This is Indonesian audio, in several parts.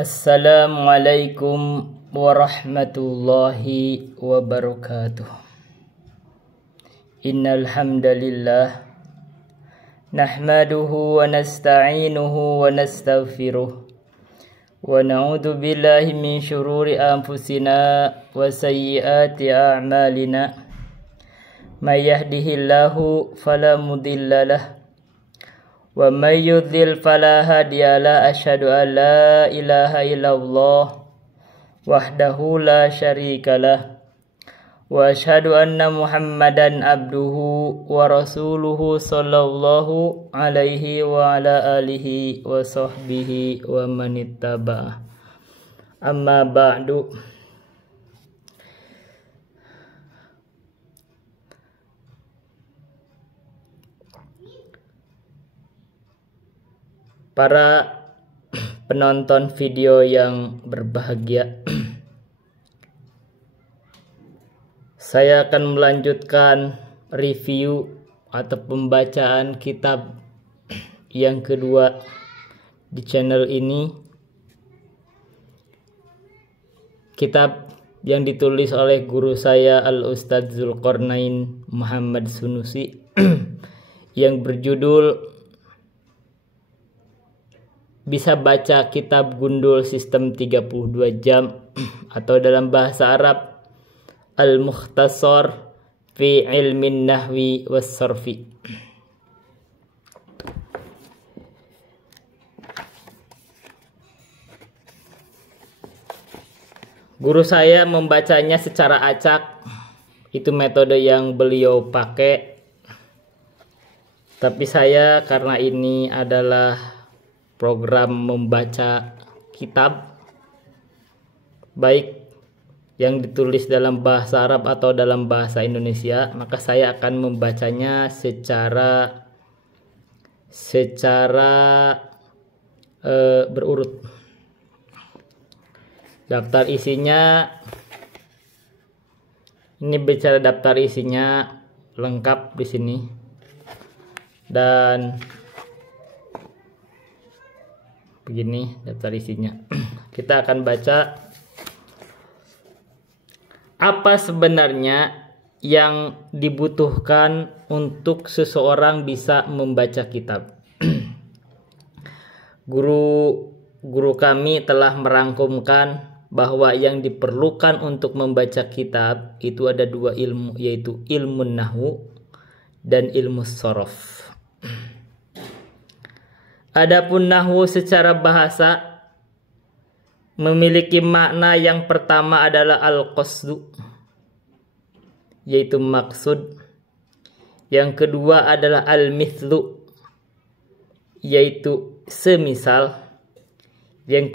Assalamualaikum warahmatullahi wabarakatuh. Innal hamdalillah nahmaduhu wa nasta'inuhu wa nastaghfiruh wa na'udzu billahi min syururi anfusina wa sayyiati a'malina. May yahdihillahu fala mudhillalah wa may yudlil fala hadiyalah. Asyhadu an la ilaha illallah wahdahu la syarikalah wa asyhadu anna Muhammadan abduhu wa rasuluhu sallallahu alaihi wa ala alihi wa sahbihi wa manittaba'ah. Amma ba'du. Para penonton video yang berbahagia, saya akan melanjutkan review atau pembacaan kitab yang kedua di channel ini. Kitab yang ditulis oleh guru saya Al-Ustadz Zulkarnain Muhammad Sunusi yang berjudul Bisa Baca Kitab Gundul Sistem 32 Jam atau dalam bahasa Arab Al-Mukhtasar fi Ilmin Nahwi was Sarfi. Guru saya membacanya secara acak, itu metode yang beliau pakai. Tapi saya, karena ini adalah program membaca kitab, baik yang ditulis dalam bahasa Arab atau dalam bahasa Indonesia, maka saya akan membacanya secara berurut. Daftar isinya, ini bicara daftar isinya lengkap di sini, dan begini daftar isinya. Kita akan baca apa sebenarnya yang dibutuhkan untuk seseorang bisa membaca kitab. Guru kami telah merangkumkan bahwa yang diperlukan untuk membaca kitab itu ada dua ilmu, yaitu ilmu nahwu dan ilmu shorof. Adapun nahwu secara bahasa memiliki makna yang pertama adalah al-qasdu, yaitu maksud. Yang kedua adalah al-mithlu, yaitu semisal. Yang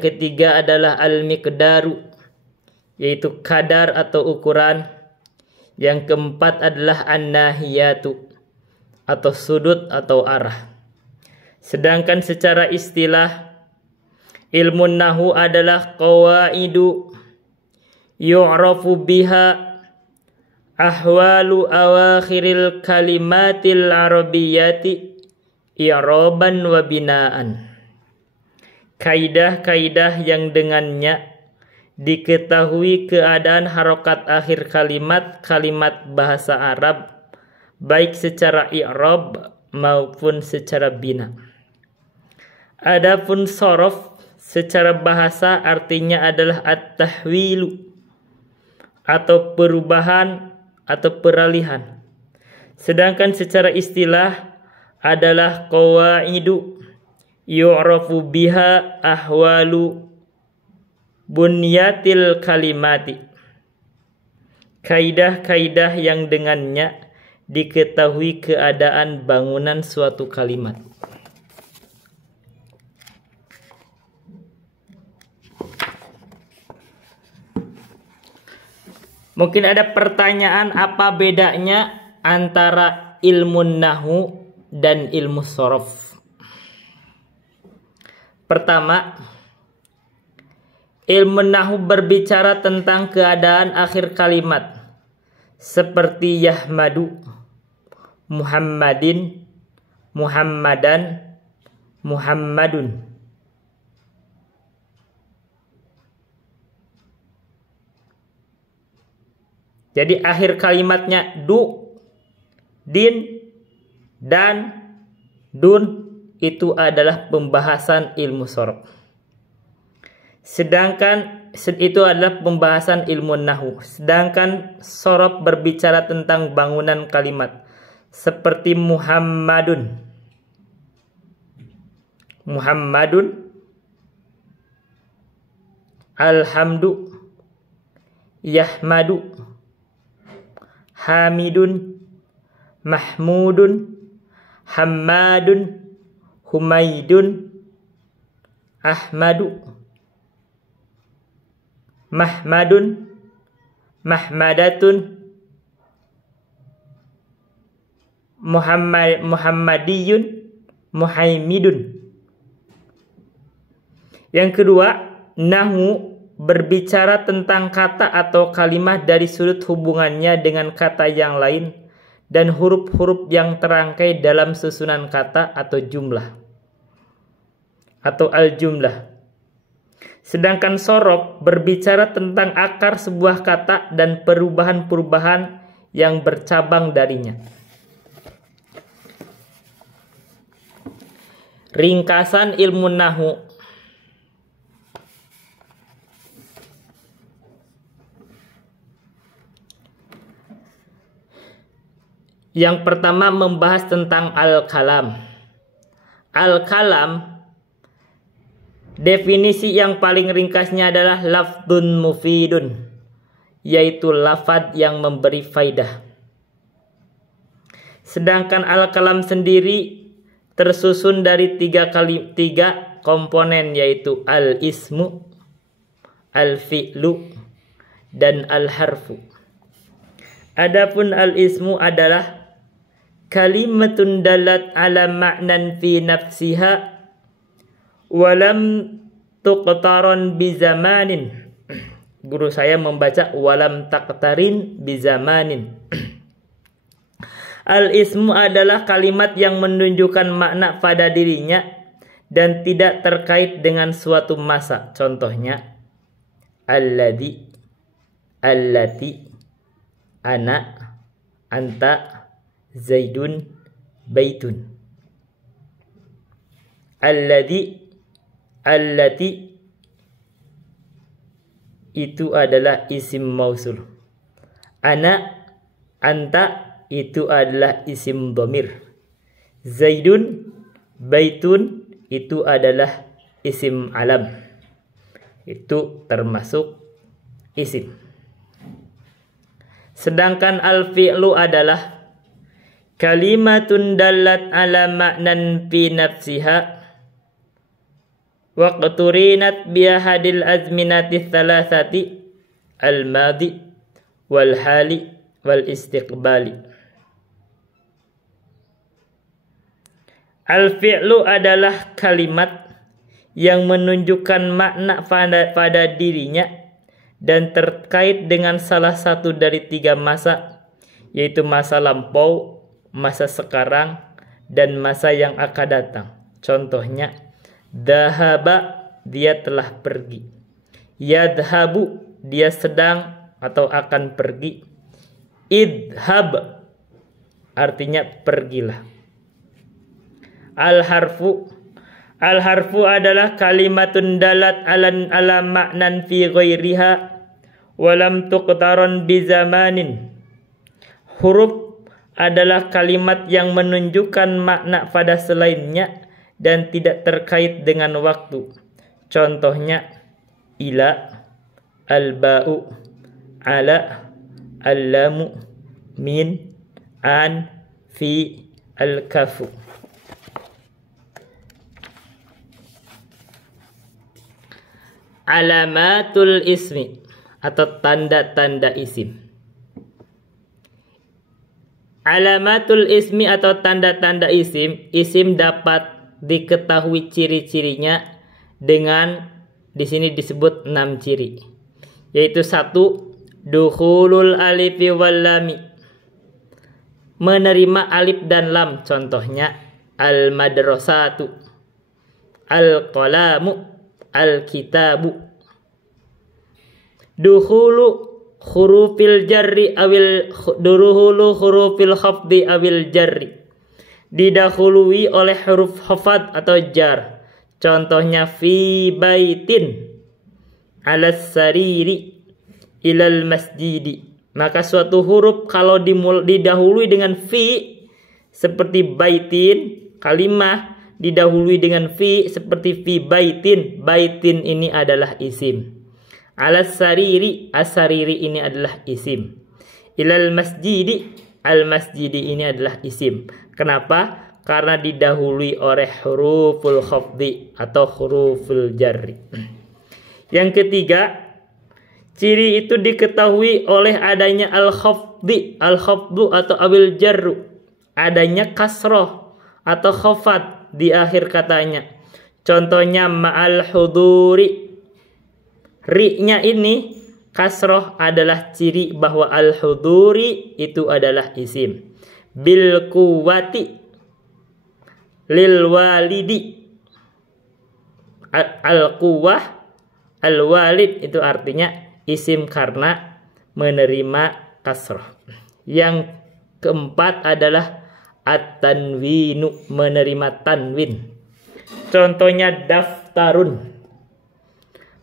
ketiga adalah al-miqdaru, yaitu kadar atau ukuran. Yang keempat adalah an-nahiyatu, atau sudut atau arah. Sedangkan secara istilah, ilmu nahwu adalah qawaidu yu'rafu biha ahwalu awakhiril kalimatil arabiyyati i'raban wa binaan. Kaidah-kaidah yang dengannya diketahui keadaan harokat akhir kalimat bahasa Arab, baik secara i'rab maupun secara bina. Adapun shorof secara bahasa artinya adalah at-tahwilu, atau perubahan atau peralihan. Sedangkan secara istilah adalah qawaidu yu'rafu biha ahwalu bunyatil kalimati. Kaidah-kaidah yang dengannya diketahui keadaan bangunan suatu kalimat. Mungkin ada pertanyaan, apa bedanya antara ilmu nahwu dan ilmu shorof? Pertama, ilmu nahwu berbicara tentang keadaan akhir kalimat, seperti yahmadu, Muhammadin, Muhammadan, Muhammadun. Jadi akhir kalimatnya du, din, dan, dun itu adalah pembahasan ilmu sorof. Sedangkan itu adalah pembahasan ilmu nahwu. Sedangkan sorof berbicara tentang bangunan kalimat. Seperti Muhammadun. Muhammadun. Alhamdu. Yahmadu. Hamidun. Mahmudun. Hammadun. Humaidun. Ahmadu. Mahmadun, Mahmadatun, Muhammadiyun, Muhaimidun. Yang kedua, nahwu berbicara tentang kata atau kalimat dari sudut hubungannya dengan kata yang lain dan huruf-huruf yang terangkai dalam susunan kata atau jumlah atau al-jumlah. Sedangkan sorof berbicara tentang akar sebuah kata dan perubahan-perubahan yang bercabang darinya. Ringkasan ilmu nahwu. Yang pertama membahas tentang al-kalam. Al-kalam, definisi yang paling ringkasnya adalah lafdun mufidun, yaitu lafad yang memberi faidah. Sedangkan al-kalam sendiri tersusun dari tiga komponen, yaitu al-ismu, al-fi'lu, dan al-harfu. Adapun al-ismu adalah kalimatun dalat ala ma'nan fi nafsiha walam tuqtaron bizamanin. Guru saya membaca walam taqtarin bizamanin. Al-ismu adalah kalimat yang menunjukkan makna pada dirinya dan tidak terkait dengan suatu masa. Contohnya alladhi, allati, ana, anta, zaidun, baitun. Alladhi, allati itu adalah isim mausul. Ana, anta itu adalah isim dhamir. Zaidun, baitun itu adalah isim alam. Itu termasuk isim. Sedangkan al-fi'lu adalah kalimatun dalat ala ma'nan fi nafsiha waqturinat bihadil azminati thalathati al-madi wal hali wal istiqbali. Al-fi'lu adalah kalimat yang menunjukkan makna pada dirinya dan terkait dengan salah satu dari tiga masa, yaitu masa lampau, masa sekarang, dan masa yang akan datang. Contohnya dhahaba, dia telah pergi. Yadhabu, dia sedang atau akan pergi. Idhab, artinya pergilah. Al-harfu adalah kalimatun dalat ala ma'nan fi ghairiha walam tuqtaron bizamanin. Huruf adalah kalimat yang menunjukkan makna pada selainnya dan tidak terkait dengan waktu. Contohnya ila, al-ba'u, ala, al-lamu, min, an, fi, al-kafu. Alamatul ismi atau tanda-tanda isim. Alamatul ismi atau tanda-tanda isim. Isim dapat diketahui ciri-cirinya dengan di sini disebut 6 ciri. Yaitu 1, dukhulul alifi wal lami. Menerima alif dan lam. Contohnya al-madrasatu, al-qalamu, al-kitabu. Dukhulu hurufil jarri awil duruhulu hurufil khafdi awil jarri. Didahului oleh huruf khafad atau jar. Contohnya fi baitin alas sariri ilal masjidi. Maka suatu huruf kalau didahului dengan fi seperti baitin, kalimah didahului dengan fi seperti fi baitin. Baitin ini adalah isim. Alas sariri, as-sariri ini adalah isim. Ilal masjidi, al-masjidi ini adalah isim. Kenapa? Karena didahului oleh huruful khafdi atau huruful jarri. Yang ketiga, ciri itu diketahui oleh adanya al-khafdi, al-khafdu atau awil jarru. Adanya kasroh atau khafat di akhir katanya. Contohnya ma'al huduri. Ri-nya ini kasroh adalah ciri bahwa al-huduri itu adalah isim. Bil kuwati lil walidi. Al-quwah, al-walid itu artinya isim karena menerima kasroh. Yang keempat adalah at-tanwinu, menerima tanwin. Contohnya daftarun.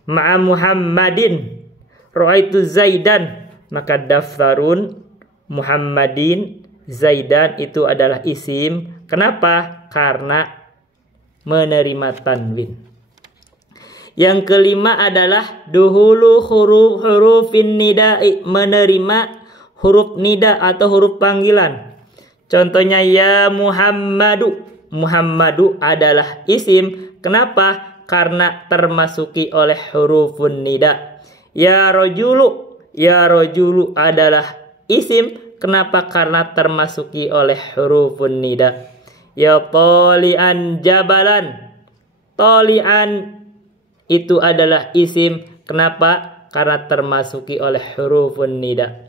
Ma'a Muhammadin ra'aitu Zaidan. Maka daftarun, Muhammadin, Zaidan itu adalah isim. Kenapa? Karena menerima tanwin. Yang kelima adalah duhulu hurufin nida'i, menerima huruf nida atau huruf panggilan. Contohnya ya Muhammadu. Muhammadu adalah isim. Kenapa? Karena termasuki oleh hurufun nida. Ya rojulu. Ya rojulu adalah isim. Kenapa? Karena termasuki oleh hurufun nida. Ya toli'an jabalan. Toli'an itu adalah isim. Kenapa? Karena termasuki oleh hurufun nida.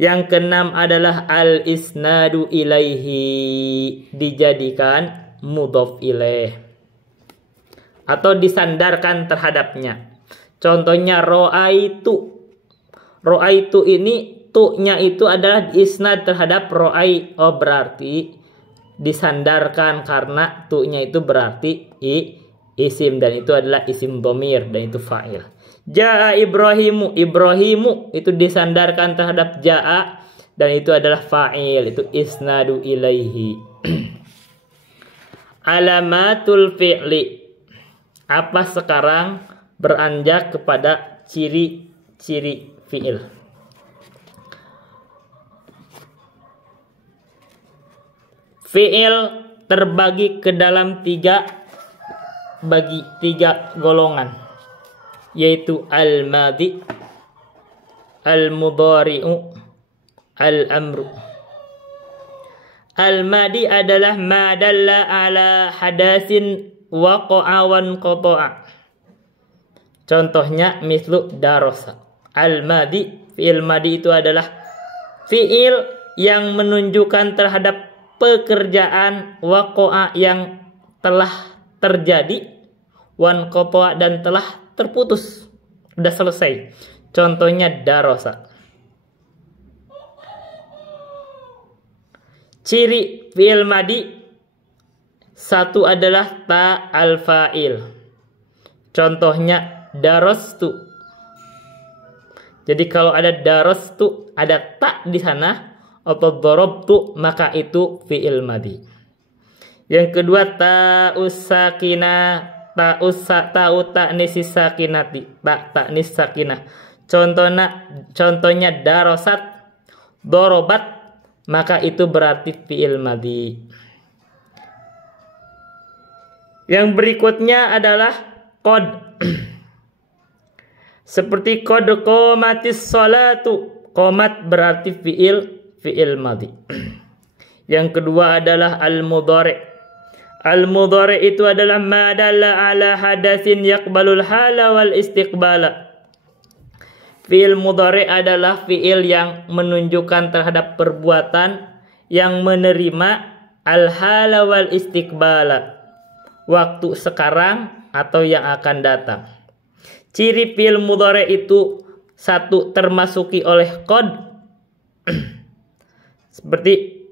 Yang keenam adalah al-isnadu ilaihi, dijadikan mudhof ilaih atau disandarkan terhadapnya. Contohnya ro'aitu. Ro'aitu ini tu-nya itu adalah isnad terhadap ro'ai. Oh, berarti disandarkan karena tu-nya itu berarti isim dan itu adalah isim dhamir dan itu fa'il. Ja'a Ibrahimu. Ibrahimu itu disandarkan terhadap ja'a dan itu adalah fa'il, itu isnadu ilaihi. Alamatul fi'li. Apa sekarang beranjak kepada ciri-ciri fi'il. Fi'il terbagi ke dalam tiga golongan, yaitu al-madhi, al-mudhari'u, al-amru. Al-madhi adalah ma dalla ala hadasin waqa'a wan qata'a. Contohnya mislu darasa. Al-madhi, fi'il madhi itu adalah fi'il yang menunjukkan terhadap pekerjaan, waqa'a yang telah terjadi, wan qata'a dan telah terputus, sudah selesai. Contohnya darasa. Ciri fi'il madhi satu adalah ta al-fa'il. Contohnya darastu. Jadi kalau ada darastu, ada ta di sana atau darabtu, maka itu fi'il madhi. Yang kedua ta'us sakinah, ta'u ta'nis sakinati, ta'nis sakinah. Contohnya darasat, dorobat, maka itu berarti fi'il madhi. Yang berikutnya adalah qad. Seperti qad qomatis sholatu. Qomat berarti fi'il madhi. Yang kedua adalah al-mudhari'. Al-mudhari' itu adalah ma dalla ala hadatsin yaqbalul hala wal istiqbala. Fi'il mudhari' adalah fi'il yang menunjukkan terhadap perbuatan yang menerima al-hala wal istiqbala, waktu sekarang atau yang akan datang. Ciri fi'il mudhari' itu satu termasuki oleh qad seperti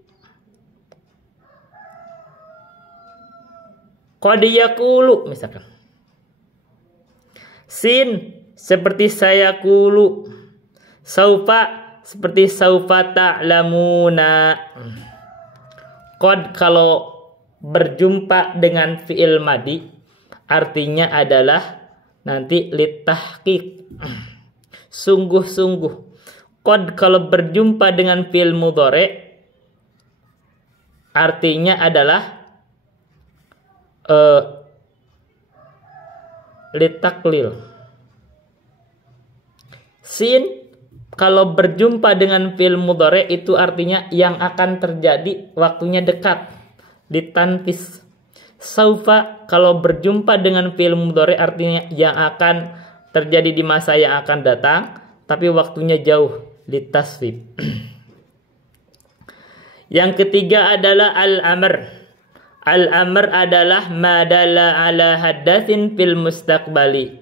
qad yaqulu misalkan. Sin seperti saya qulu. Saufa seperti saufa ta'lamuna. Qad kalau berjumpa dengan fi'il madi artinya adalah nanti litahqiq, sungguh-sungguh. Qad kalau berjumpa dengan fi'il mudhari artinya adalah litaklil. Sin kalau berjumpa dengan fi'il mudhari itu artinya yang akan terjadi waktunya dekat, ditanfis. Saufa kalau berjumpa dengan fi'il mudhari artinya yang akan terjadi di masa yang akan datang tapi waktunya jauh, litaswib. Yang ketiga adalah al-amr. Al-amr adalah madalla ala hadatsin fil mustaqbali.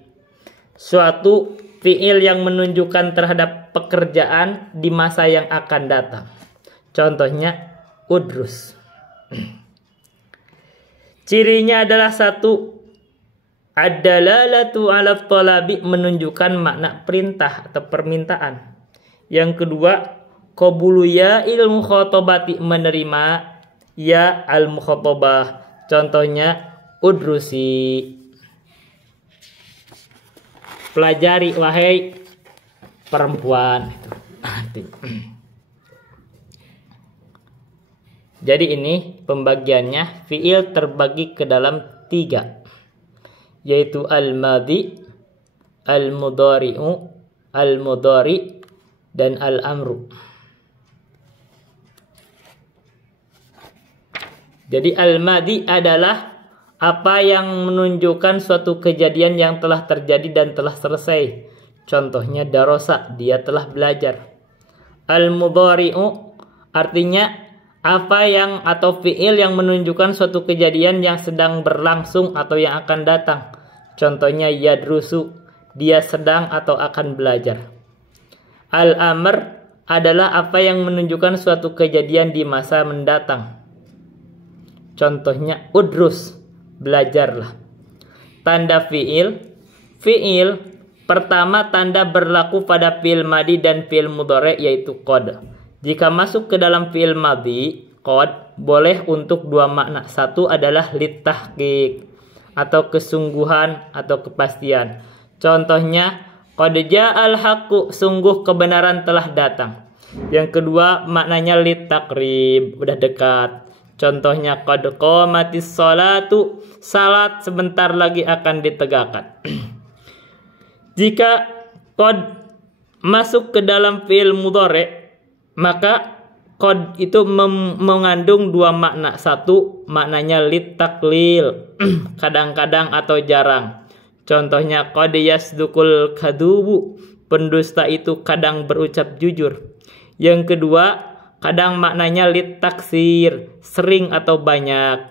Suatu fi'il yang menunjukkan terhadap pekerjaan di masa yang akan datang. Contohnya udrus. Cirinya adalah satu, ad-dalalatu 'ala thalabi, menunjukkan makna perintah atau permintaan. Yang kedua, qabulu ya il mukhatabati, menerima ya al mukhatabah. Contohnya udrusi, pelajari wahai perempuan. Jadi ini pembagiannya, fi'il terbagi ke dalam 3, yaitu al-madhi, al-mudhari'u, al-mudhari, dan al-amru. Jadi al-madhi adalah apa yang menunjukkan suatu kejadian yang telah terjadi dan telah selesai. Contohnya darosa, dia telah belajar. Al-mudhari'u artinya apa yang atau fi'il yang menunjukkan suatu kejadian yang sedang berlangsung atau yang akan datang. Contohnya yadrusu, dia sedang atau akan belajar. Al-amr adalah apa yang menunjukkan suatu kejadian di masa mendatang. Contohnya udrus, belajarlah. Tanda fi'il. Fi'il pertama tanda berlaku pada fi'il madi dan fi'il mudhari yaitu qad. Jika masuk ke dalam fi'il madi qad boleh untuk dua makna. Satu adalah litahqiq atau kesungguhan atau kepastian. Contohnya qad ja'al haqqu, sungguh kebenaran telah datang. Yang kedua maknanya litakrib, udah dekat. Contohnya qad qamatis sholatu, salat sebentar lagi akan ditegakkan. Jika qad masuk ke dalam fi'il mudhari, maka qad itu mengandung dua makna. Satu maknanya litaklil, kadang-kadang atau jarang. Contohnya qad yasdukul kadhubu, pendusta itu kadang berucap jujur. Yang kedua kadang maknanya litaksir, sering atau banyak.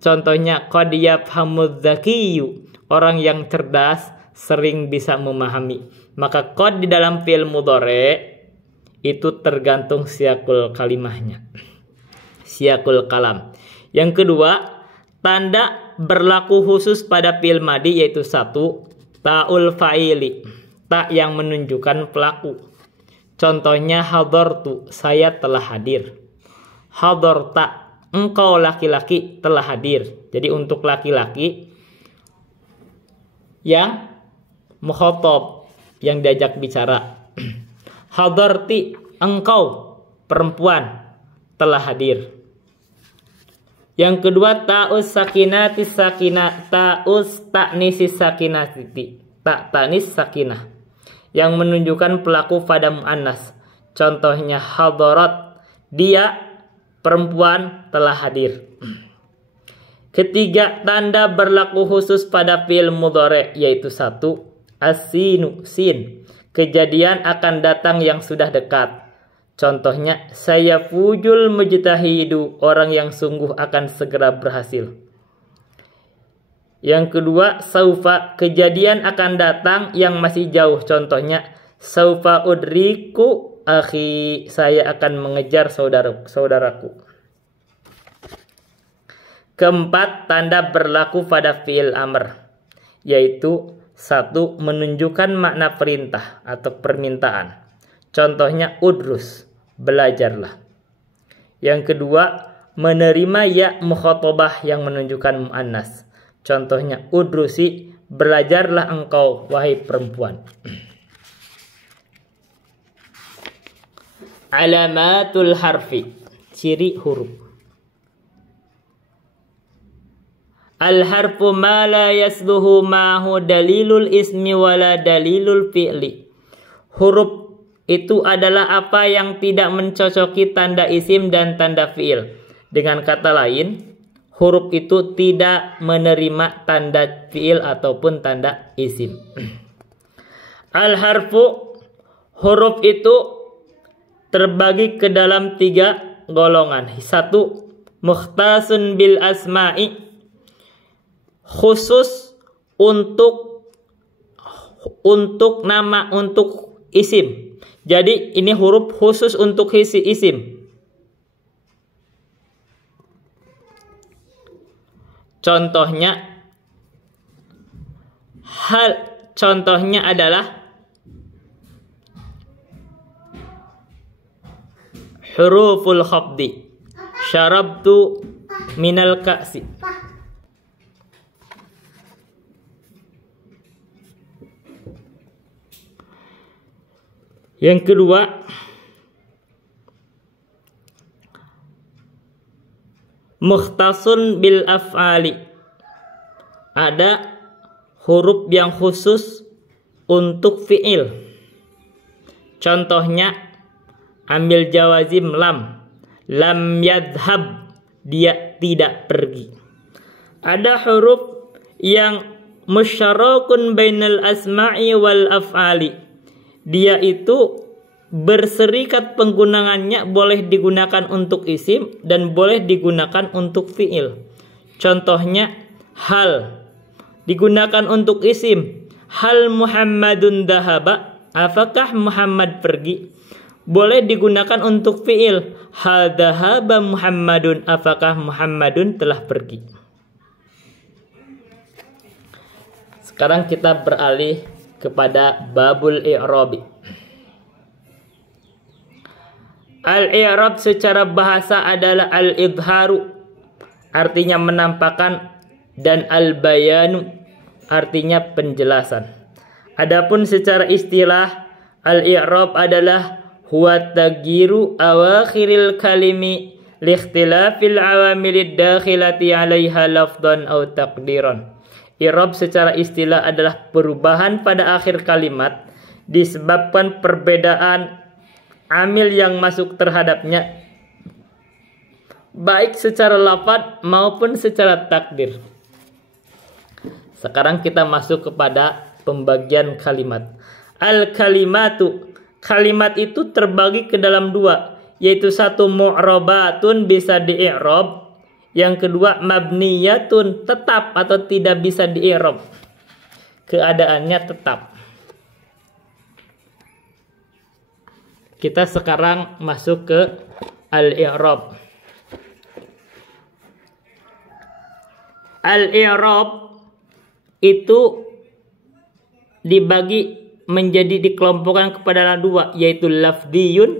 Contohnya qad yafhamudz zakiyyu, orang yang cerdas sering bisa memahami. Maka qad di dalam fi'il mudhari itu tergantung siyaqul kalimahnya, siyaqul kalam. Yang kedua, tanda berlaku khusus pada fi'il madi yaitu satu, ta'ul fa'ili, tak yang menunjukkan pelaku. Contohnya hadartu, saya telah hadir. Hadarta, engkau laki-laki telah hadir. Jadi untuk laki-laki yang mukhatab, yang diajak bicara. Hadarti, engkau perempuan telah hadir. Yang kedua ta'us sakinati sakinah, ta'us ta'nisi sakinati, tak ta'nis sakinah, yang menunjukkan pelaku pada muannas. Contohnya hadarat, dia perempuan telah hadir. Ketiga, tanda berlaku khusus pada fi'il mudhari yaitu satu, as-sinu, sin, kejadian akan datang yang sudah dekat. Contohnya sayafujul mujtahidu, orang yang sungguh akan segera berhasil. Yang kedua, saufa, kejadian akan datang yang masih jauh. Contohnya Saufa udriku akhi, saya akan mengejar saudaraku. Keempat, tanda berlaku pada fi'il amr, yaitu 1. Menunjukkan makna perintah atau permintaan. Contohnya udrus, belajarlah. Yang kedua, menerima ya mukhatabah yang menunjukkan muannas. Contohnya udrusi, belajarlah engkau wahai perempuan. Alamatul harfi, ciri huruf. Al-harfu ma la yasluhu ma'hu dalilul ismi wala dalilul fi'li. Huruf itu adalah apa yang tidak mencocoki tanda isim dan tanda fi'il. Dengan kata lain, huruf itu tidak menerima tanda fi'il ataupun tanda isim. Al-harfu, huruf itu terbagi ke dalam 3 golongan. 1. Mukhtasun bil asma'i, khusus untuk nama, untuk isim. Jadi ini huruf khusus untuk isim. Contohnya adalah huruful khafdi. Syarabtu minal ka'si. Yang kedua, mukhtasun bil af'ali. Ada huruf yang khusus untuk fi'il. Contohnya, ambil jawazim lam. Lam yadhhab, dia tidak pergi. Ada huruf yang musyarakun bainal asma'i wal af'ali. Dia itu berserikat penggunaannya, boleh digunakan untuk isim dan boleh digunakan untuk fi'il. Contohnya hal digunakan untuk isim. Hal Muhammadun dahaba, apakah Muhammad pergi? Boleh digunakan untuk fi'il. Hal dahaba Muhammadun, apakah Muhammadun telah pergi? Sekarang kita beralih kepada babul i'rabi. Al-i'rab secara bahasa adalah al-idharu, artinya menampakkan, dan al-bayanu, artinya penjelasan. Adapun secara istilah, al-i'rab adalah huwa tagyiru awakhiril kalimi liikhtilafil awamilid dakhilati 'alaiha lafdhan aw taqdiran. I'rab secara istilah adalah perubahan pada akhir kalimat disebabkan perbedaan amil yang masuk terhadapnya, baik secara lafaz maupun secara takdir. Sekarang kita masuk kepada pembagian kalimat. Al-kalimatu, kalimat itu terbagi ke dalam 2, yaitu 1 mu'rabatun, bisa di-i'rab. Yang kedua mabniyatun, tetap atau tidak bisa di-i'rab, keadaannya tetap. Kita sekarang masuk ke al-i'rab. Al-i'rab itu dikelompokkan kepada 2, yaitu lafdiyun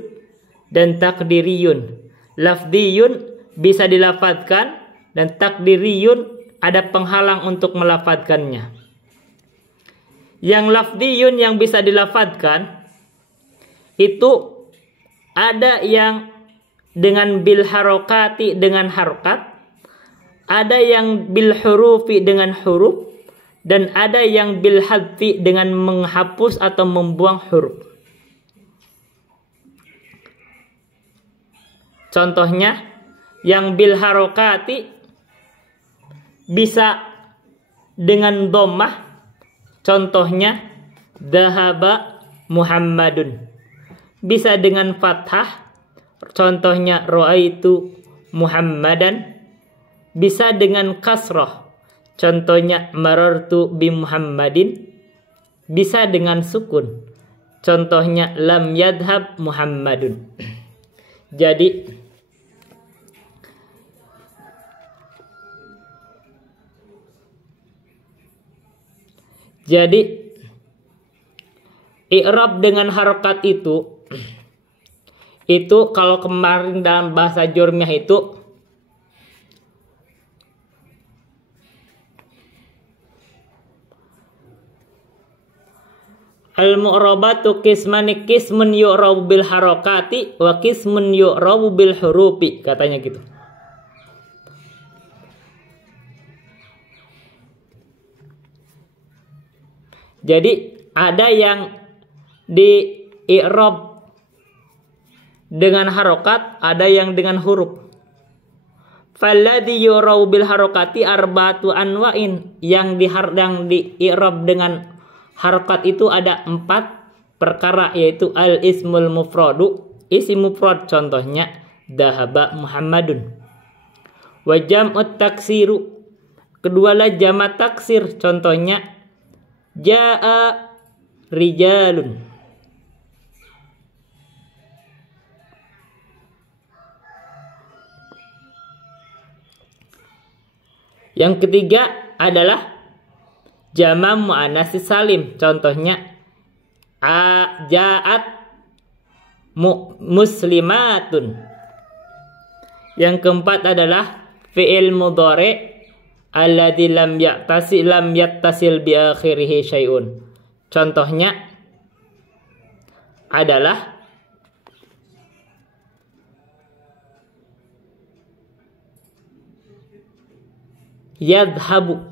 dan takdiriyun. Lafdiyun bisa dilafadzkan dan takdiriyun ada penghalang untuk melafadzkannya. Yang lafdiyun yang bisa dilafadzkan itu ada yang dengan bil harokati, dengan harokat, ada yang bil hurufi, dengan huruf, dan ada yang bil hadfi, dengan menghapus atau membuang huruf. Contohnya, yang bil harokati bisa dengan dhammah, contohnya dhahaba Muhammadun. Bisa dengan fathah, contohnya ra'aitu Muhammadan. Bisa dengan kasrah, contohnya marartu bi Muhammadin. Bisa dengan sukun, Contohnya lam yadhhab Muhammadun. Jadi i'rab dengan harokat itu kalau kemarin dalam bahasa Jurmiyah itu al-mu'rabatu qismani, qismun yu'rabu bil harokati wa qismun yu'rabu bil hurufi, katanya gitu. Jadi ada yang di i'rab dengan harokat, ada yang dengan huruf. Falladhi yu'rabu bil harokati arba'atu anwa'in, yang di i'rab dengan harokat itu ada 4 perkara, yaitu al ismul mufradu, isim mufrad, contohnya dhahaba Muhammadun. Wa jam'ut taksiru, kedualah jamak taksir, contohnya ja'a rijalun. Yang ketiga adalah jamak muannats salim, contohnya ja'at muslimatun. Yang keempat adalah fi'il mudhari alladzi lam yattasil bi akhirih syai'un. Contohnya adalah yadhabu.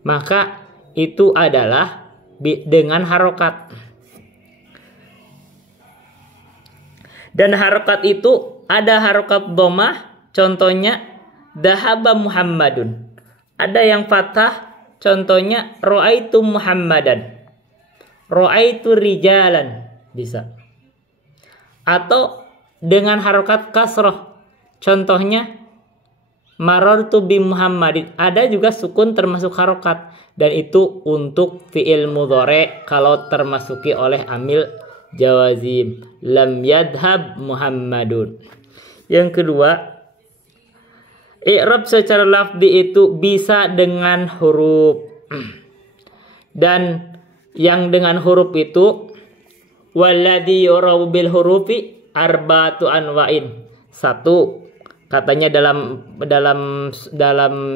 Maka itu adalah dengan harokat. Dan harokat itu ada harokat dhammah, contohnya dhahaba Muhammadun. Ada yang fathah, contohnya ra'aitu Muhammadan, ra'aitu rijalan, bisa. Atau dengan harokat kasroh, contohnya marartu bi Muhammadin. Ada juga sukun termasuk harokat, dan itu untuk fi'il mudhari kalau termasuki oleh amil jawazim. Lam yadhhab Muhammadun. Yang kedua, i'rab secara lafzi itu bisa dengan huruf. Dan yang dengan huruf itu walladzi yu'rabu bil hurufi arba'atu anwa'in. 1, katanya dalam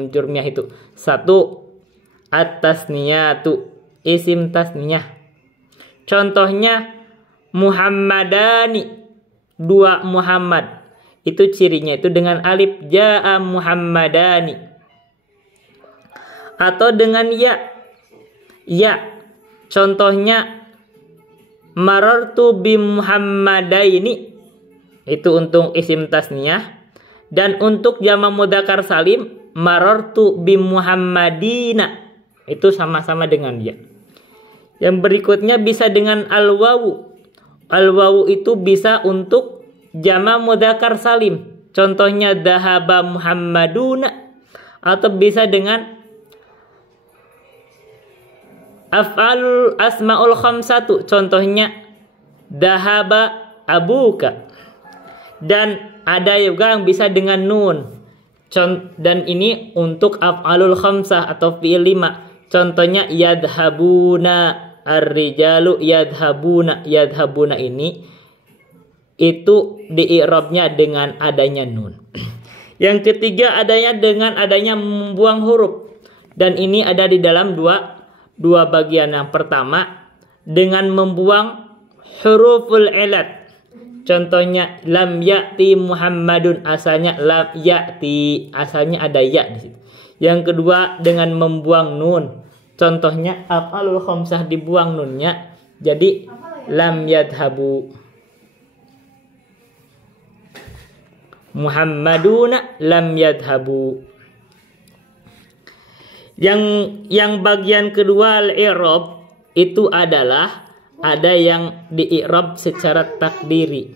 Jurmiyah itu, 1 at-tasniyatu, isim tasniyah. Contohnya Muhammadani, 2 Muhammad. Itu cirinya itu dengan alif, ja'a Muhammadani. Atau dengan ya, contohnya marartu bi Muhammadaini. Itu untuk isim tasniyah. Dan untuk jamak mudzakkar salim, marartu bi Muhammadina. Itu sama-sama dengan ya. Yang berikutnya bisa dengan al-wawu. Al-wawu itu bisa untuk jamak mudzakkar salim, contohnya dhahaba Muhammaduna. Atau bisa dengan af'alul asmaul khamsatu, contohnya dhahaba abuka. Dan ada juga yang bisa dengan nun, dan ini untuk af'alul khamsah atau fi'il 5, contohnya yadhabuna ar-rijalu yadhabuna. Yadhabuna ini itu di-i'rabnya dengan adanya nun. Yang ketiga dengan adanya membuang huruf. Dan ini ada di dalam dua bagian. Yang pertama dengan membuang huruful ilat. Contohnya lam ya'ti Muhammadun, asalnya lam ya'ti, asalnya ada ya di situ. Yang kedua dengan membuang nun. Contohnya af'alul khamsah dibuang nunnya, jadi lam yadhabu Muhammaduna lam yadhabu. Yang bagian kedua al-i'rab itu adalah ada yang di-i'rab secara takdiri.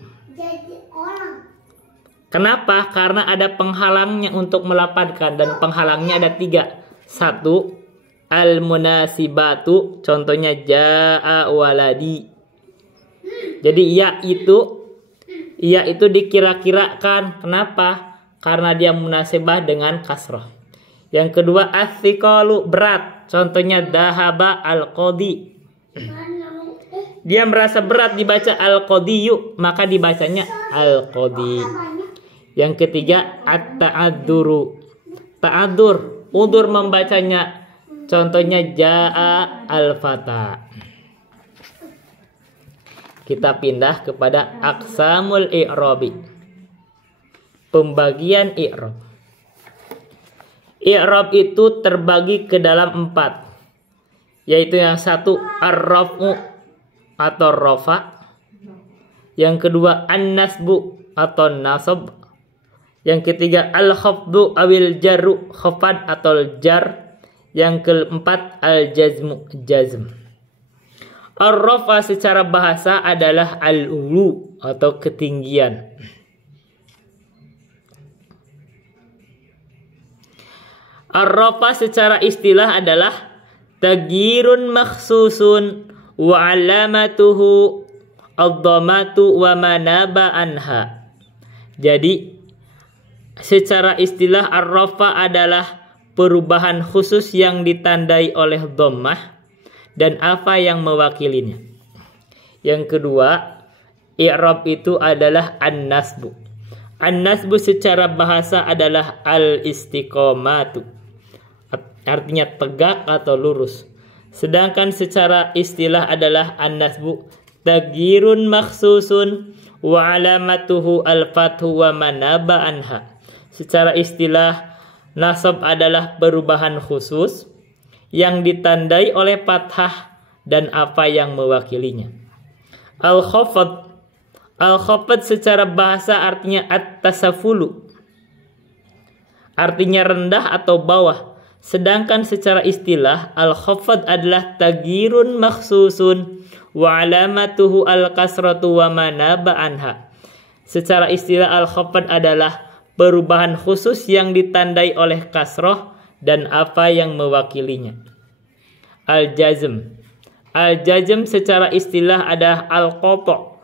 Kenapa? Karena ada penghalangnya untuk melafadzkan, dan penghalangnya ada 3. 1, Al-munasibatu, contohnya jaa waladi. Jadi ya itu dikira-kirakan. Kenapa? Karena dia munasibah dengan kasrah. Yang kedua as-siqalu, berat. Contohnya dahaba al-qadi. Dia merasa berat dibaca al-qadiyu, maka dibacanya al-qadi. Yang ketiga at-ta'adzuru. Ta'adzur, udur membacanya. Contohnya jaa al-fata. Kita pindah kepada aqsamul i'rabi. Pembagian i'rab. I'rab itu terbagi ke dalam 4. Yaitu yang satu ar-raf'u atau rafa. Yang kedua an-nasbu atau nasab. Yang ketiga al-khafdu awil jarru, khafad atau jar. Yang keempat al-jazmu, jazm. Ar-rafa secara bahasa adalah al-ulu atau ketinggian. Ar-rafa secara istilah adalah tagirun makhsusun wa alamatuhu ad-dhammatu wa manaba anha. Jadi secara istilah ar-rafa adalah perubahan khusus yang ditandai oleh dhammah dan apa yang mewakilinya. Yang kedua, i'rab itu adalah an-nasbu. An-nasbu secara bahasa adalah al-istiqamatu. Artinya tegak atau lurus. Sedangkan secara istilah adalah an-nasbu tagirun makhsusun wa alamatuhu al-fathu wa manaba anha. Secara istilah nasab adalah perubahan khusus yang ditandai oleh fathah dan apa yang mewakilinya. Al-khafad. Al-khafad secara bahasa artinya at-tasafulu. Artinya rendah atau bawah. Sedangkan secara istilah al-khafad adalah tagirun makhsusun wa alamatuhu al-kasratu wa manaba anha. Secara istilah al-khafad adalah perubahan khusus yang ditandai oleh kasroh dan apa yang mewakilinya. Al-jazm. Al-jazm secara istilah adalah al-qata'.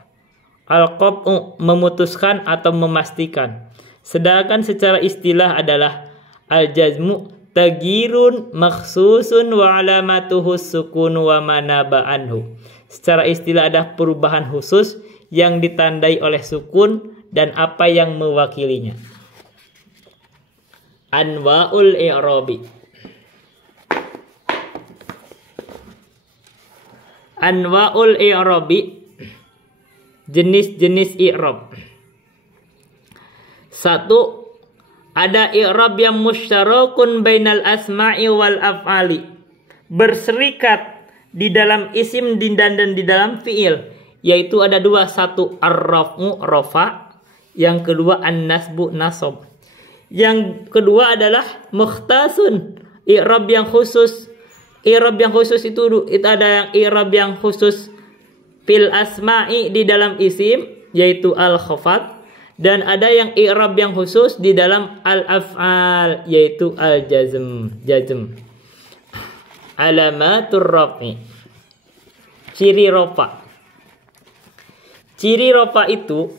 Al-qat'u memutuskan atau memastikan. Sedangkan secara istilah adalah al-jazmu tagirun makhsusun wa alamatuhu sukun wa manaba anhu. Secara istilah adalah perubahan khusus yang ditandai oleh sukun dan apa yang mewakilinya. Anwa'ul i'rabi. Anwa'ul i'rabi, jenis-jenis i'rab. 1. Ada i'rab yang musyarakun bainal asma'i wal af'ali. Berserikat di dalam isim dan di dalam fi'il. Yaitu ada 2. 1 ar-raf'u, rafa. Yang kedua an-nasbu, nasab. Yang kedua adalah mukhtasun, i'rab yang khusus. I'rab yang khusus itu ada yang i'rab yang khusus fil asma'i di dalam isim yaitu al-khafad, dan ada yang i'rab yang khusus di dalam al-af'al yaitu al-jazm, jazm. Alamatur raf'i. Ciri rafa. Ciri rafa itu,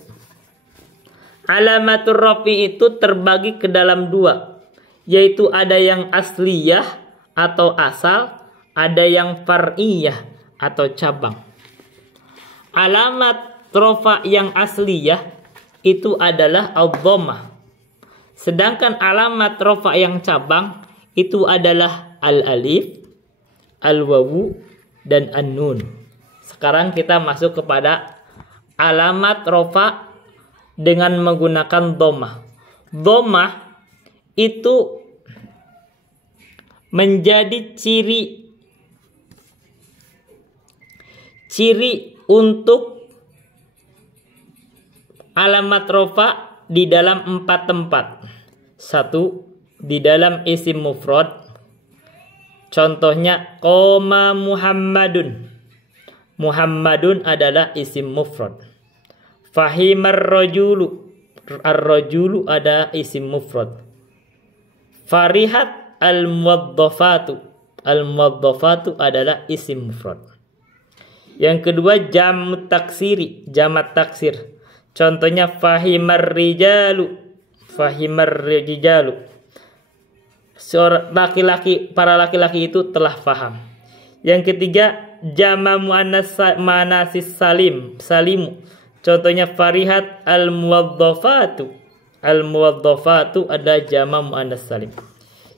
alamatur rafi itu terbagi ke dalam 2, yaitu ada yang asliyah atau asal, ada yang far'iyah atau cabang. Alamat rafa yang asliyah itu adalah ad-dhammah. Sedangkan alamat rafa yang cabang itu adalah al-alif, al-wawu, dan an-nun. Sekarang kita masuk kepada alamat rafa dengan menggunakan dhammah. Dhammah itu menjadi ciri untuk alamat rafa di dalam 4 tempat. 1. Di dalam isim mufrad. Contohnya qoma Muhammadun. Muhammadun adalah isim mufrad. Fahimar rajulu. Ar-rajulu ada isim mufrad. Farihat al-muwaddafatu. Al-muwaddafatu adalah isim mufrad. Yang kedua jamu taksiri, jamak taksir. Contohnya fahimar rijalu. Seorang laki-laki, para laki-laki itu telah faham. Yang ketiga jama muannasis salimu. Contohnya farihat al-muwaddafatu. Al-muwaddafatu adalah jama muannas salim.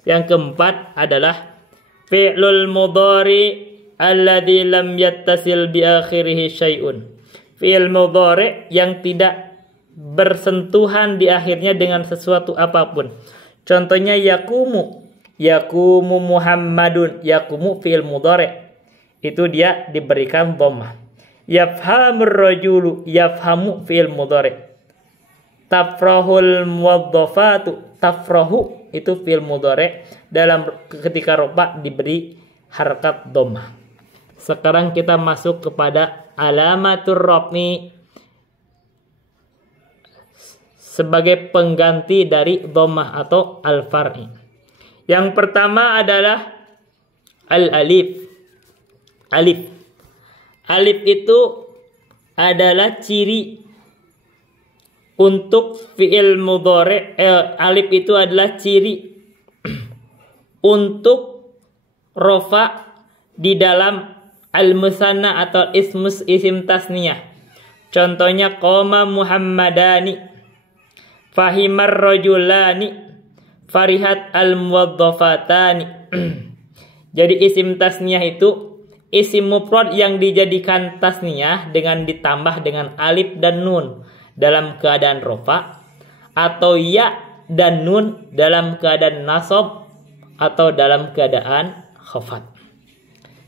Yang keempat adalah fi'lul mudhari alladzi lam yattasil bi akhirih syai'un. Fi'il mudhari yang tidak bersentuhan di akhirnya dengan sesuatu apapun. Contohnya yakumu Muhammadun. Yakumu fi'il mudhari. Itu dia diberikan dhammah. Yafhamur rajulu, yafhamu fi'il mudhari. Tafrahul muwaddafatu, tafrahu itu fi'il mudhari dalam ketika rofa diberi harakat dhammah. Sekarang kita masuk kepada alamatur raf'i sebagai pengganti dari dhammah atau al-far'i. Yang pertama adalah al-alif. Alif itu adalah ciri untuk fi'il mudhari. Alif itu adalah ciri untuk rofa di dalam al-musanna atau isim tasniyah. Contohnya qoma Muhammadani, fahimar rajulani, farihat al-muwaddafatani. Jadi isim tasniyah itu isim mufrad yang dijadikan tasniyah dengan ditambah dengan alif dan nun dalam keadaan rofa, atau ya dan nun dalam keadaan nasab atau dalam keadaan khafat.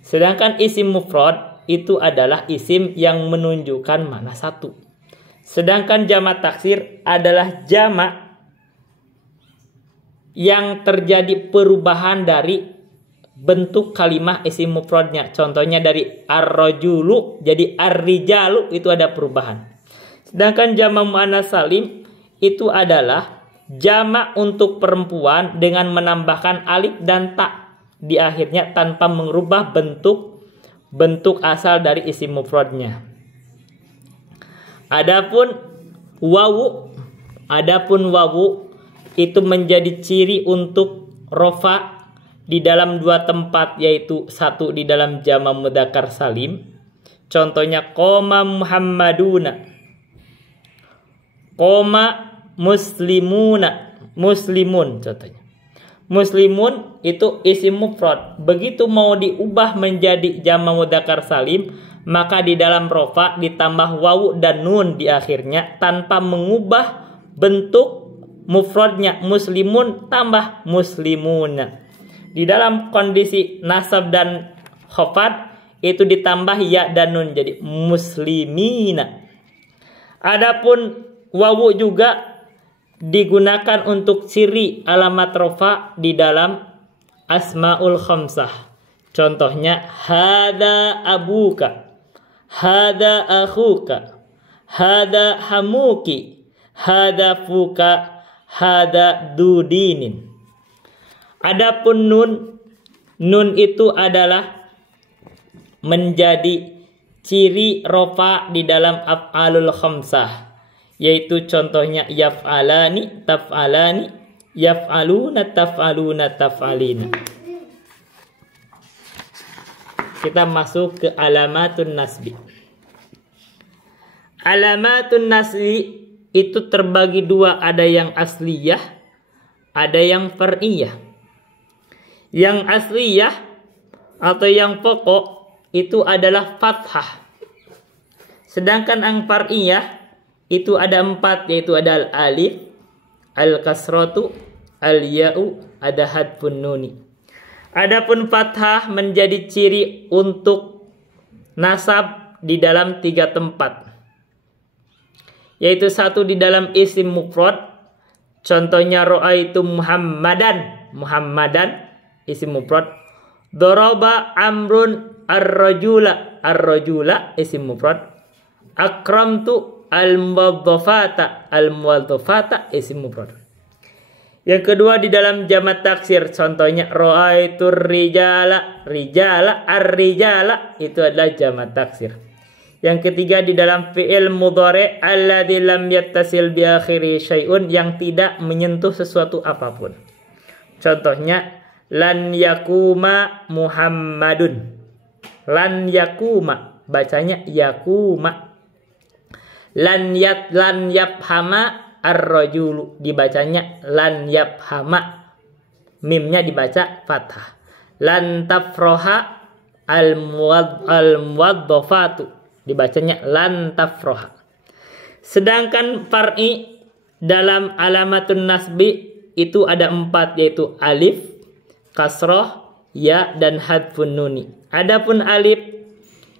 Sedangkan isim mufrad itu adalah isim yang menunjukkan makna satu. Sedangkan jamak taksir adalah jamak yang terjadi perubahan dari bentuk kalimah isim mufradnya. Contohnya dari ar-rajulu jadi ar-rijalu, itu ada perubahan. Sedangkan jamak muannas salim itu adalah jamak untuk perempuan dengan menambahkan alif dan ta di akhirnya tanpa mengubah bentuk asal dari isim mufradnya. Adapun wawu itu menjadi ciri untuk rofa di dalam dua tempat, yaitu satu di dalam jamak mudzakkar salim. Contohnya qoma Muhammaduna, qoma muslimun contohnya. Muslimun itu isim mufrad. Begitu mau diubah menjadi jamak mudzakkar salim, maka di dalam rofa ditambah wawu dan nun di akhirnya tanpa mengubah bentuk mufradnya. Muslimun tambah muslimuna. Di dalam kondisi nasab dan khafat itu ditambah ya dan nun jadi muslimina. Adapun wawu juga digunakan untuk ciri alamat rofa di dalam asmaul khamsah. Contohnya hada abuka, hada akhuka, hada hamuki, hada fuka, hada dudinin. Adapun nun itu adalah menjadi ciri rofa di dalam af'alul khamsah, yaitu contohnya yaf'alani, taf'alani, yaf'aluna, taf'aluna, taf'alina. Kita masuk ke alamatun nasbi. Alamatun nasbi itu terbagi dua, ada yang asliyah, ada yang far'iyah. Yang asliyah atau yang pokok itu adalah fathah. Sedangkan yang far'iyah itu ada 4, yaitu ada al-alif, al-kasratu, al-ya'u, ada hadfun nuni. Adapun fathah menjadi ciri untuk nasab di dalam 3 tempat, yaitu satu di dalam isim mufrad. Contohnya ra'aitu Muhammadan, isim mufrad. Daraba amrun ar-rajula, isim mufrad. Akramtu al-muwaddafata, isim mufrad. Yang kedua di dalam jamak taksir, contohnya ra'aitur rijala, rijala, ar-rijala, itu adalah jamak taksir. Yang ketiga di dalam fi'il mudhari' alladzi lam yattasil bi akhiri syai'un, yang tidak menyentuh sesuatu apapun. Contohnya lan yakuma Muhammadun. Lan yakuma, bacanya yakuma. Lan yafhama ar-rajulu, dibacanya lan yafhama. Mimnya dibaca fathah. Lan tafroha al-muwaddafatu, dibacanya lan tafroha. Sedangkan far'i dalam alamatun nasbi itu ada 4, yaitu alif, kasroh, ya, dan hadfun nuni. Adapun alif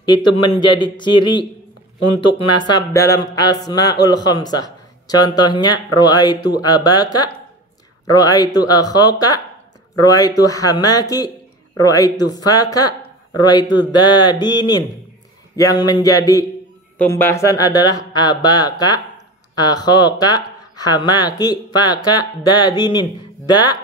itu menjadi ciri untuk nasab dalam asmaul khamsah. Contohnya ra'aitu abaka, ra'aitu akhaka, ra'aitu hamaki, ra'aitu faka, ra'aitu dadinin. Yang menjadi pembahasan adalah abaka, akhaka, hamaki, faka, dadinin. Da,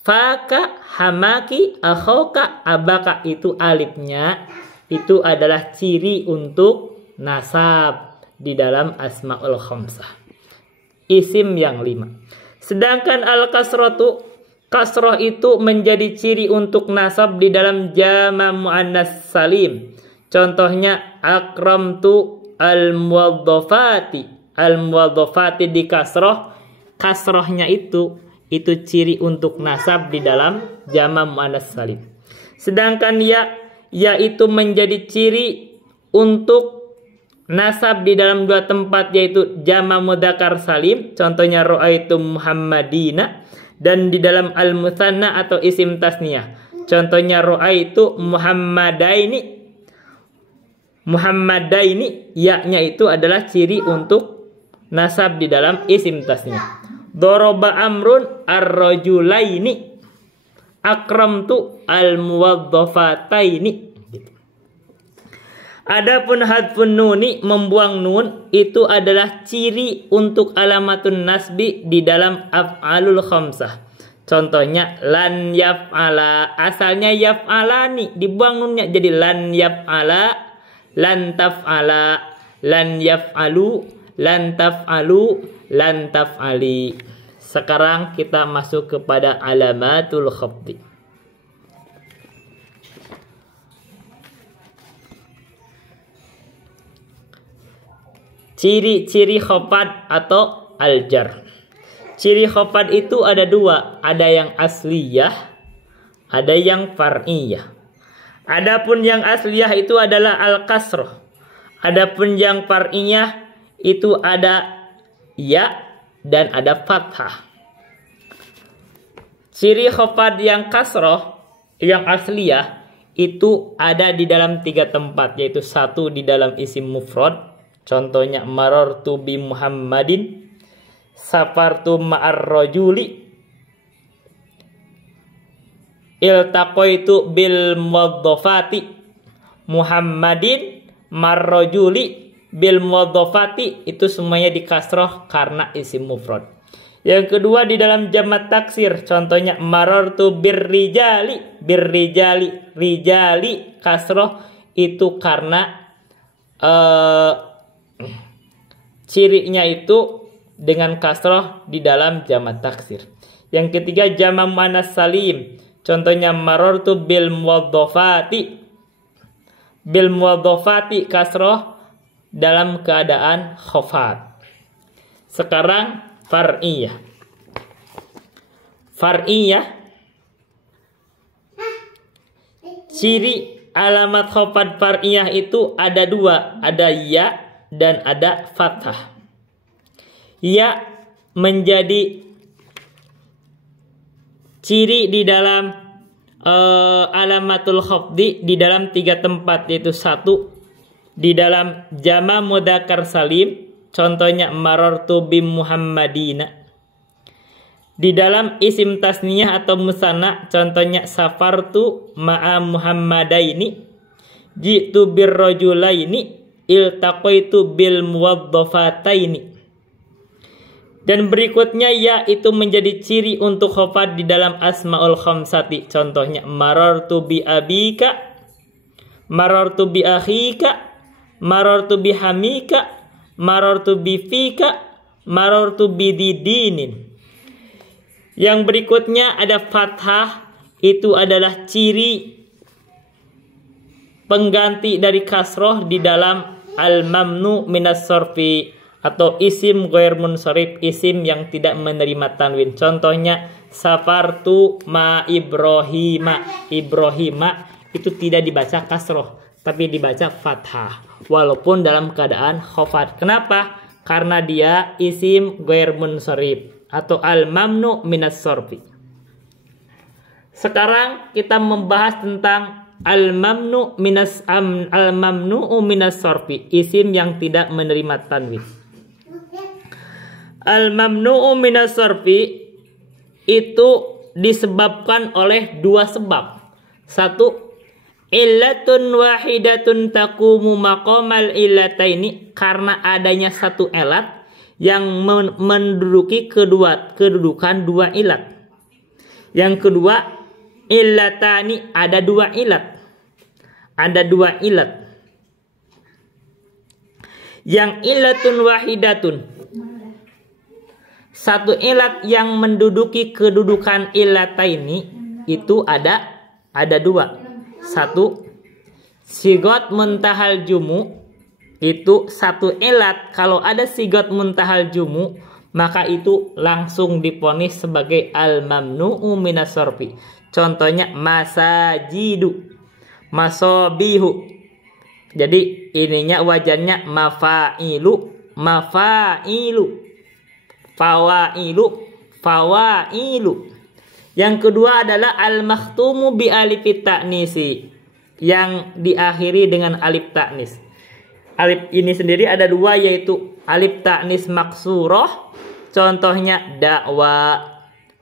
faka, hamaki, akhaka, abaka, itu alifnya itu adalah ciri untuk nasab di dalam asmaul khamsah. Isim yang 5. Sedangkan al-kasratu, kasroh itu menjadi ciri untuk nasab di dalam jama' muannas salim. Contohnya akramtu al-muwaddafati. Al-muwaddafati di kasroh, kasrohnya itu ciri untuk nasab di dalam jama' muannas salim. Sedangkan ya itu menjadi ciri untuk nasab di dalam 2 tempat, yaitu jama' mudzakkar salim, contohnya ra'aitu Muhammadina, dan di dalam al-mutsanna atau isim tasniyah, contohnya ra'aitu Muhammadaini. Muhammadaini, ya-nya itu adalah ciri untuk nasab di dalam isim tasniyah. Daraba amrun ar-rajulaini, akramtu al-muwaddafataini. Adapun hadfun nuni, membuang nun, itu adalah ciri untuk alamatun nasbi di dalam af'alul khamsah. Contohnya lan yaf'ala, asalnya yaf'alani, dibuang nunnya jadi lan yaf'ala, lan taf'ala, lan yaf'alu, lan taf'alu, lan taf'ali. Sekarang kita masuk kepada alamatul khafdi. Ciri-ciri khafad atau al-jar. Ciri khafad itu ada 2, ada yang asliyah, ada yang far'iyah. Adapun yang asliyah itu adalah al-kasroh. Adapun yang far'iyah itu ada ya dan ada fathah. Ciri khafad yang kasroh, yang asliyah, itu ada di dalam 3 tempat, yaitu 1 di dalam isim mufrad. Contohnya marartu bi Muhammadin, safartu ma'ar rajuli, iltaqaitu bil muwaddafati. Muhammadin marrajuli bil muwaddafati, itu semuanya dikasroh karena isim mufrad. Yang kedua di dalam jamak taksir, contohnya marartu birrijali, birrijali, rijali kasroh, itu karena cirinya itu dengan kasroh di dalam jamak taksir. Yang ketiga jamak muannas salim, contohnya marartu bil muwaddafati, bil muwaddafati kasroh dalam keadaan khafad. Sekarang far'iyah. Far'iyah, ciri alamat khafad far'iyah itu ada 2, ada ya dan ada fathah. Ya menjadi ciri di dalam alamatul khafdi di dalam 3 tempat, yaitu 1 di dalam jama' mudzakkar salim, contohnya marartu bi Muhammadina. Di dalam isim tasniyah atau musanna, contohnya safartu ma'a Muhammadaini, jitu birrajulaini, iltaqaitu bil muwaddafataini. Dan berikutnya ya itu menjadi ciri untuk khafat di dalam asmaul khamsati. Contohnya marartu bi abika, marartu bi akhika, marartu bi hamika, marartu bi fika, marartu bi didinin. Yang berikutnya ada fathah, itu adalah ciri pengganti dari kasroh di dalam al-mamnu minas sorfi atau isim ghair munsharif, isim yang tidak menerima tanwin. Contohnya safartu ma Ibrahima. Ibrahima itu tidak dibaca kasroh tapi dibaca fathah walaupun dalam keadaan khafat. Kenapa? Karena dia isim ghair munsharif atau al-mamnu minas sorfi. Sekarang kita membahas tentang al-mamnu minas sorfi, isim yang tidak menerima tanwin. Al-mamnu'u minas sorfi itu disebabkan oleh dua sebab. Satu, illatun wahidatun taqumu maqamal illataini, karena adanya satu ilat yang menduduki kedudukan dua ilat. Yang kedua, illatani, ada dua ilat. Ada dua ilat. Yang illatun wahidatun, satu ilat yang menduduki kedudukan illataini itu ada dua. Satu, sigot muntahal jumu, itu satu ilat. Kalau ada sigot muntahal jumu, maka itu langsung diponis sebagai al-mamnu'u minas sorfi. Contohnya masajidu, masobihu. Jadi ininya wajannya mafailu, mafailu, fawailu, fawailu. Yang kedua adalah al-makhtumu bi alifit ta'nisi, yang diakhiri dengan alif ta'nis. Alif ini sendiri ada dua, yaitu alif ta'nis maksuroh, contohnya dakwa,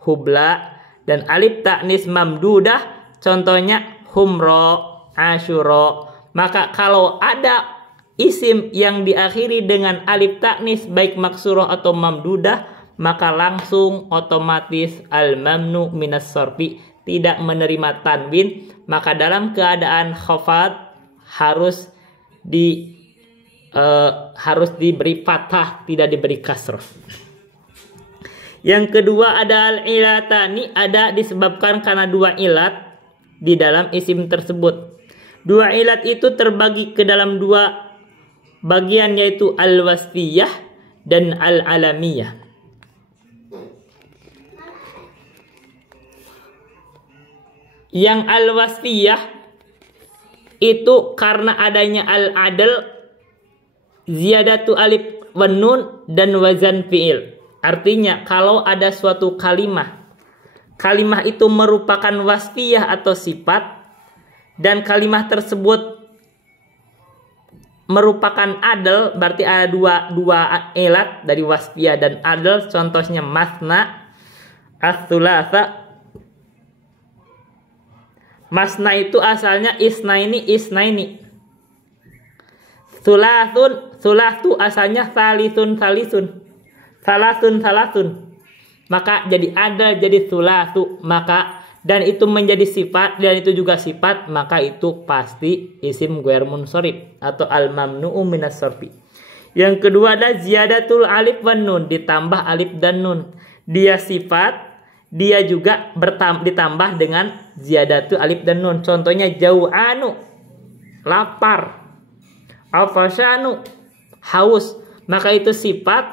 hubla, dan alif ta'nis mamdudah, contohnya humro, asyuro. Maka kalau ada isim yang diakhiri dengan alif ta'nis baik maksuroh atau mamdudah, maka langsung otomatis al-mamnu minas sorfi, tidak menerima tanwin. Maka dalam keadaan khafat harus diberi fathah, tidak diberi kasroh. Yang kedua ada al-ilatani, ada disebabkan karena dua ilat di dalam isim tersebut. Dua ilat itu terbagi ke dalam dua bagian, yaitu al-wasfiyah dan al-alamiyah. Yang al-wasfiyah itu karena adanya al-adl, ziyadatu alif wan nun, dan wazan fi'il. Artinya kalau ada suatu kalimah itu merupakan wasfiyah atau sifat, dan kalimah tersebut merupakan adl, berarti ada dua ilat dari wasfiyah dan adl. Contohnya masna, as-thulatsa. Masna itu asalnya isnaini. Thulathun asalnya salasun. Maka jadi ada, jadi thulathu. Maka dan itu menjadi sifat, dan itu juga sifat, maka itu pasti isim ghair munsharif atau al-mamnu'u minas sorfi. Yang kedua ada ziyadatul alif wan nun, ditambah alif dan nun. Dia sifat, dia juga ditambah dengan ziyadatul alif dan nun. Contohnya jau'anu, lapar, afashanu, haus. Maka itu sifat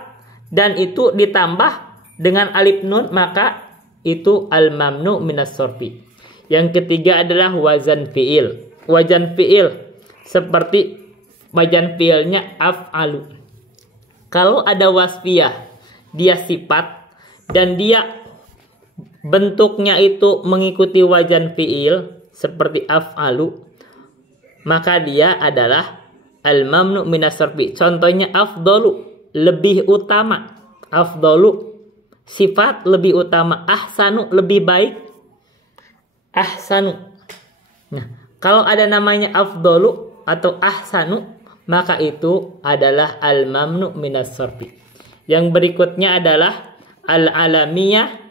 dan itu ditambah dengan alif nun, maka itu al-mamnu minas sorfi. Yang ketiga adalah wazan fi'il. Wazan fi'il seperti wazan fi'ilnya af'alu. Kalau ada wasfiyah, dia sifat dan dia bentuknya itu mengikuti wazan fi'il seperti af'alu, maka dia adalah al-mamnu minas sorfi. Contohnya afdalu, lebih utama. Afdalu sifat lebih utama, ahsanu lebih baik, ahsanu. Nah, kalau ada namanya afdalu atau ahsanu, maka itu adalah al-mamnu minas sorfi. Yang berikutnya adalah al-alamiyah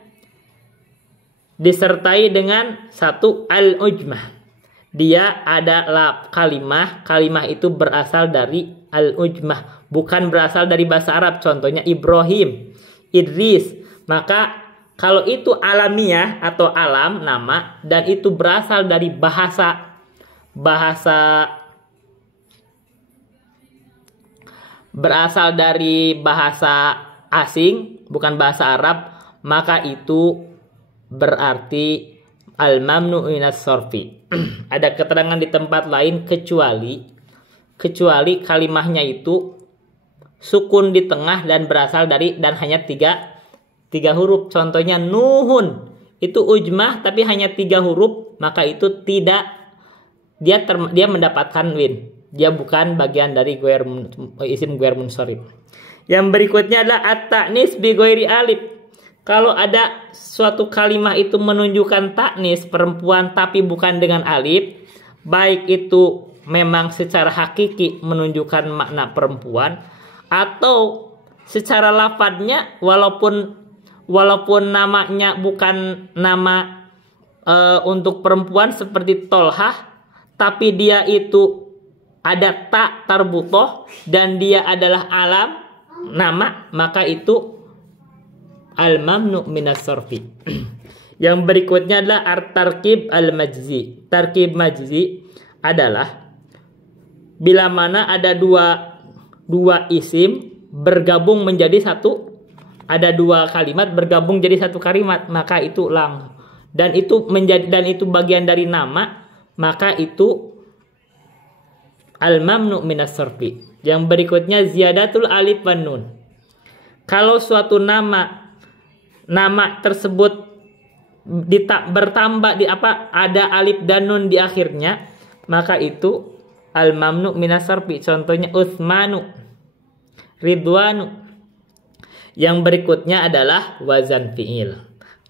disertai dengan satu al-ujmah. Dia ada kalimah itu berasal dari al-ujmah, bukan berasal dari bahasa Arab. Contohnya Ibrahim, Idris. Maka kalau itu alamiah atau alam nama dan itu berasal dari bahasa asing, bukan bahasa Arab, maka itu berarti al-mamnu minas sorfi. Ada keterangan di tempat lain kecuali kalimahnya itu sukun di tengah dan berasal dari dan hanya tiga huruf. Contohnya Nuhun, itu ujmah tapi hanya 3 huruf, maka itu tidak dia mendapatkan win. Dia bukan bagian dari isim guer munsharif. Yang berikutnya adalah at-ta'nis bi ghairi alif. Kalau ada suatu kalimah itu menunjukkan taknis perempuan tapi bukan dengan alif, baik itu memang secara hakiki menunjukkan makna perempuan atau secara lafadznya walaupun namanya bukan nama untuk perempuan seperti Tolhah, tapi dia itu ada tak tarbutoh dan dia adalah alam nama, maka itu al-mamnu minas sorfi. Yang berikutnya adalah tarkib al-majzi. Tarkib majzi adalah bila mana ada dua isim bergabung menjadi satu, ada 2 kalimat bergabung jadi 1 kalimat, maka itu lang. Dan itu bagian dari nama, maka itu al-mamnu minas sorfi. Yang berikutnya ziyadatul alif wan nun. Kalau suatu nama tersebut bertambah ada alif dan nun di akhirnya, maka itu al-mamnu minas sarfi. Contohnya Utsmanu, Ridwanu. Yang berikutnya adalah wazan fi'il.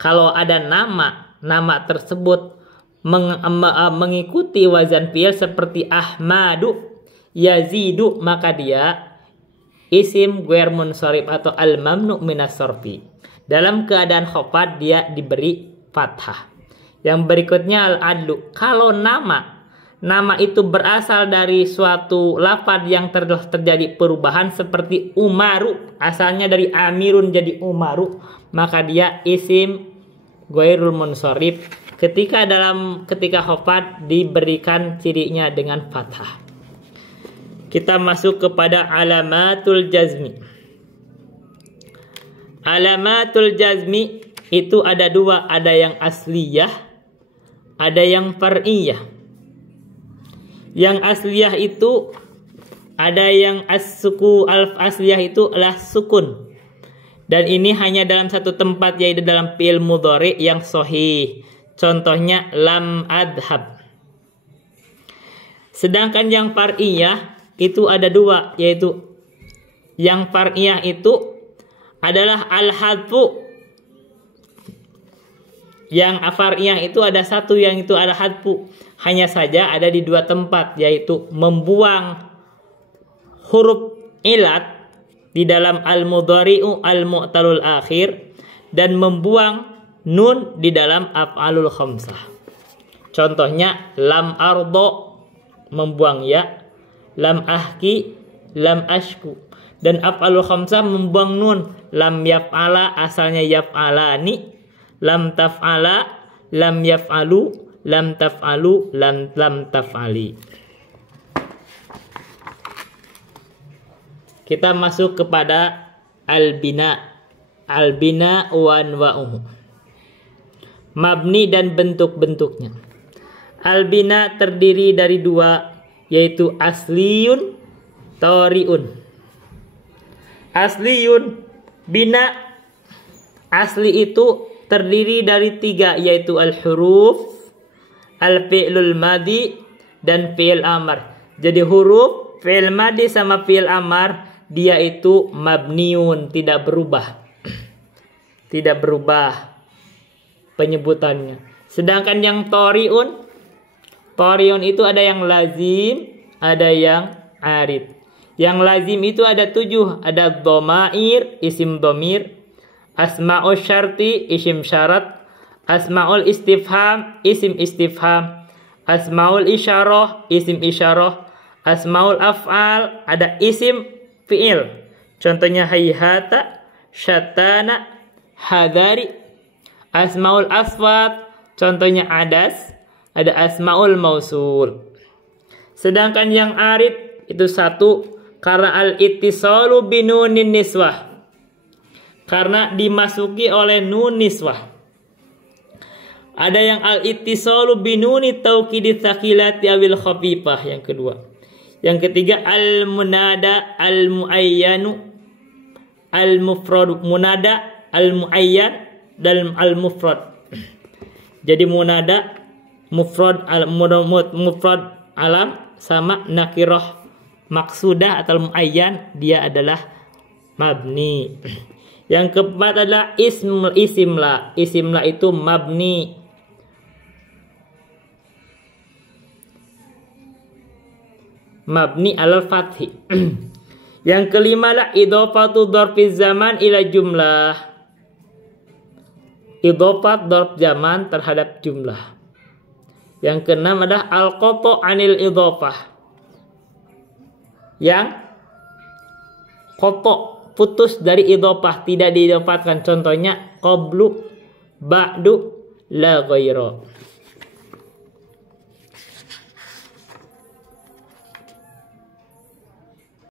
Kalau ada nama tersebut mengikuti wazan fi'il seperti Ahmadu, Yazidu, maka dia isim guer munsharif atau al-mamnu minas sarfi. Dalam keadaan khafad dia diberi fathah. Yang berikutnya al-adlu. Kalau nama itu berasal dari suatu lafaz yang terjadi perubahan seperti Umaru, asalnya dari Amirun jadi Umaru, maka dia isim ghairul munsharif. Ketika khafad diberikan cirinya dengan fathah. Kita masuk kepada alamatul jazmi. Alamatul jazmi itu ada 2, ada yang asliyah, ada yang far'iyah. Yang asliyah itu ada yang asliyah itu adalah sukun. Dan ini hanya dalam satu tempat, yaitu dalam fi'il mudhari yang sahih. Contohnya lam adhab. Sedangkan yang far'iyah itu ada 2, yaitu yang far'iyah itu adalah al-hadfu. Yang far'iyah itu ada 1, yang itu ada hadfu. Hanya saja ada di 2 tempat, yaitu membuang huruf ilat di dalam al-mudhari'u al-mu'talul akhir dan membuang nun di dalam af'alul khamsah. Contohnya lam ardo, membuang ya, lam ahki, lam ashku. Dan af'alul khamsah membuang nun. Lam yaf'ala asalnya yaf'alani, lam taf'ala, lam yaf'alu, lam taf'alu, lam taf'ali. Kita masuk kepada al-bina. Al-bina wa anwa'uhu. Mabni dan bentuk-bentuknya. Al-bina terdiri dari 2, yaitu asliyun, tariun. Asliyun, bina asli itu terdiri dari 3, yaitu al-huruf, al-fi'lul madi, dan fi'il amar. Jadi huruf, fi'il madi sama fi'il amar dia itu mabniun, tidak berubah. Tidak berubah penyebutannya. Sedangkan yang toriun itu ada yang lazim, ada yang arid. Yang lazim itu ada 7. Ada dhamair, isim dhamir. Asma'ul syarti, isim syarat. Asma'ul istifham, isim istifham. Asma'ul isyarah, isim isyarah. Asma'ul af'al, ada isim fi'il. Contohnya hayhata, syatana, hadari. Asma'ul asfat, contohnya adas, ada asma'ul mausul. Sedangkan yang arid itu 1, karena al-ittisalu binunin niswah. Karena dimasuki oleh nun niswah. Ada yang al-ittisalu binuni taukidi tsaqilati awil khafifah, yang kedua. Yang ketiga al-munada al-muayyanu al-mufrad. Munada al-muayyan dan al-mufrad. Jadi munada mufrad alam sama nakirah maksudah atau muayyan, dia adalah mabni. Yang keempat adalah isimla. Isimla itu mabni. Mabni alal fathi. Yang kelima adalah idhofatu dzarfiz zaman ila jumlah. Idhofat dzarf zaman terhadap jumlah. Yang keenam adalah al-qata' anil idhofah. Yang qata', putus dari idhofah, tidak diidhofatkan. Contohnya qablu, ba'du, la ghairu.